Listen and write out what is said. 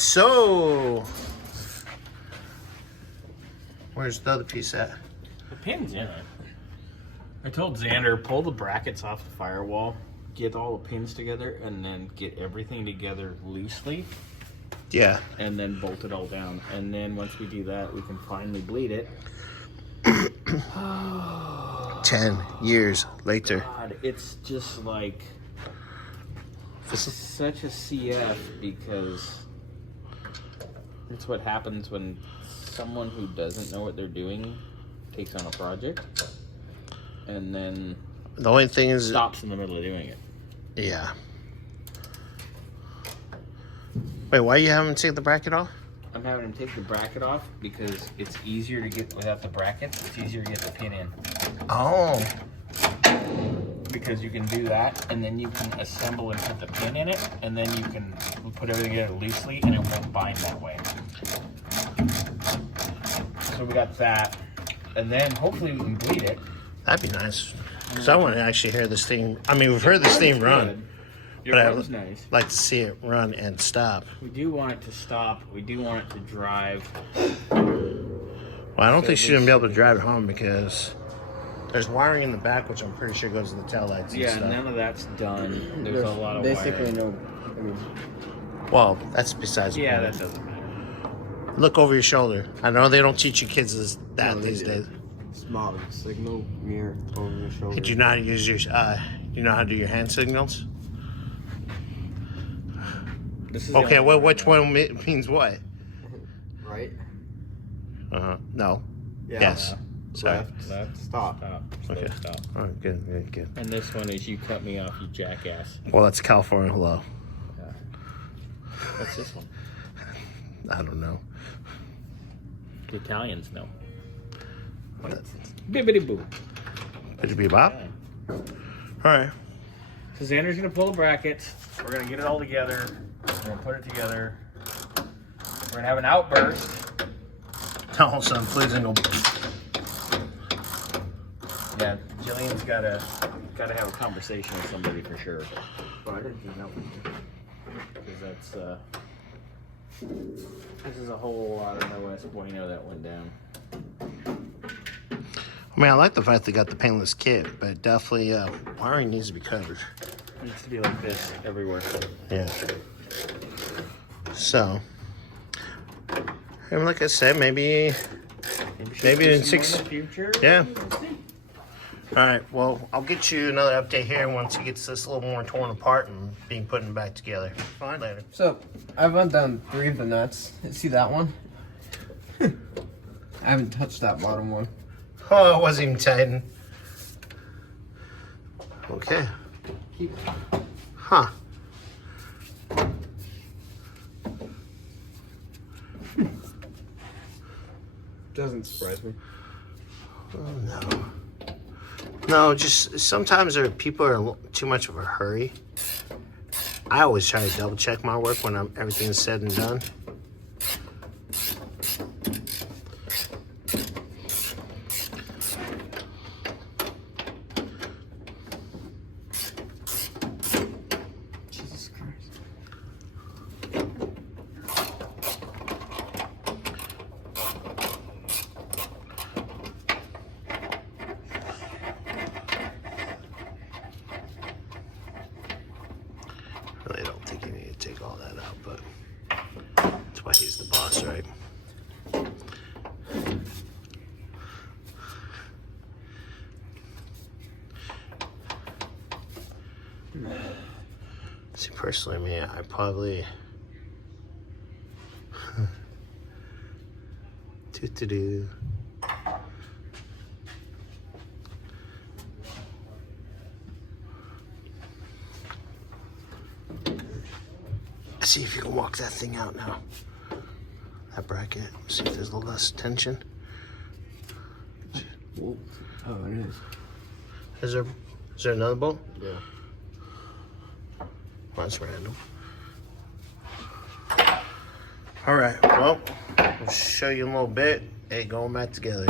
So, where's the other piece at? The pin's in it. I told Xander, pull the brackets off the firewall, get all the pins together, and then get everything together loosely. Yeah. And then bolt it all down. And then once we do that, we can finally bleed it. 10 years later. God, it's just like such a CF because it's what happens when someone who doesn't know what they're doing takes on a project and then the only thing is stops in the middle of doing it. Yeah. Wait, why are you having him take the bracket off? I'm having him take the bracket off because it's easier to get without the brackets. It's easier to get the pin in. Oh. Because you can do that, and then you can assemble and put the pin in it, and then you can put everything together loosely, and it won't bind that way. So we got that, and then hopefully we can bleed it. That'd be nice. Because I want to actually hear this thing. I mean, we've heard this thing run. Your but run's I'd nice. like to see it run and stop. We do want it to stop. We do want it to drive. Well, I don't think she's going to be able to drive it home because there's wiring in the back, which I'm pretty sure goes to the taillights and yeah, stuff. none of that's done. There's a lot of basically wiring. no. I mean, well, that's besides the Yeah, point. that doesn't matter. Look over your shoulder. I know they don't teach you kids that No, these they days. small. It's like no mirror over your shoulder. Did you not use your, you know how to do your hand signals? This is Okay, well, which one means what? Right? No. Yeah. Yes. Sorry. Left, Stop. stop, Okay. stop. All right, good. And this one is you cut me off, you jackass. Well, that's California hello. Yeah. What's this one? I don't know. The Italians know. What? Bibbidi boo. Could you be Bob? All right. So Xander's gonna pull the brackets. We're gonna get it all together. We're gonna put it together. We're gonna have an outburst. Tell son, please and go. Yeah, Jillian's gotta have a conversation with somebody for sure. Well, I didn't do that one. Because that's this is a whole lot of no West Bueno that went down. I mean, I like the fact they got the painless kit, but definitely wiring needs to be covered. It needs to be like this everywhere. Yeah. So, and like I said, maybe in 6. In the future. Yeah. All right. Well, I'll get you another update here once he gets this a little more torn apart and being put back together. Fine. Later. So, I've undone 3 of the nuts. See that one? I haven't touched that bottom one. Oh, it wasn't even tightened. Okay. Keep. Huh. Doesn't surprise me. Oh, no. No, just sometimes people are too much of a hurry. I always try to double check my work when everything's said and done. Jesus Christ. Really don't think you need to take all that out, but that's why he's the boss, right? See, personally, me, I probably do. See if you can walk that thing out now. That bracket. See if there's a little less tension. Whoa. Oh, it is. Is there another bolt? Yeah. Well, that's random. All right. Well, we'll show you in a little bit. Hey, going back together.